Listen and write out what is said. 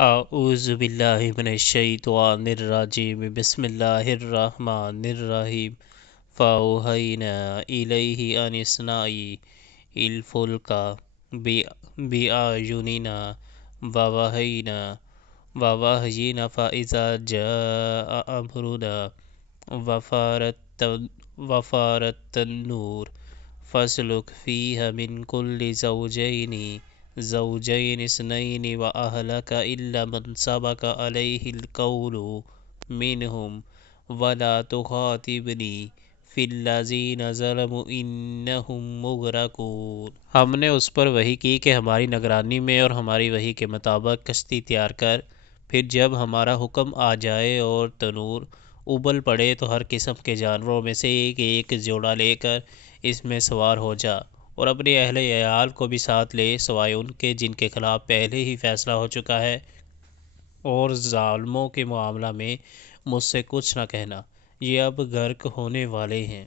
اعوذ باللہ من الشیطان الرجیم بسم اللہ الرحمن الرحیم فَأَوْحَيْنَا إِلَيْهِ أَنِ اصْنَعِ الْفُلْكَ بِأَعْيُنِنَا وَوَحْيِنَا فَإِذَا جَاءَ أَمْرُنَا وَفَارَ التَّنُّورُ فَاسْلُكْ فِيهَا مِنْ كُلِّ زَوْجَيْنِ اثْنَيْنِ وَأَهْلَكَ إِلَّا مَنْ سَبَقَ عَلَيْهِ الْقَوْلُ مِنْهُمْ وَلَا تُخَاطِبْنِي فِي الَّذِينَ ظَلَمُوا إِنَّهُمْ مُغْرَقُونَ۔ ہم نے اس پر وحی کی کہ ہماری نگرانی میں اور ہماری وحی کے مطابق کشتی تیار کر، پھر جب ہمارا حکم آ جائے اور تنور ابل پڑے تو ہر قسم کے جانوروں میں سے ایک ایک جوڑا لے کر اس میں سوار ہو جا، اور اپنے اہل عیال کو بھی ساتھ لے، سوائے ان کے جن کے خلاف پہلے ہی فیصلہ ہو چکا ہے، اور ظالموں کے معاملہ میں مجھ سے کچھ نہ کہنا، یہ اب غرق ہونے والے ہیں۔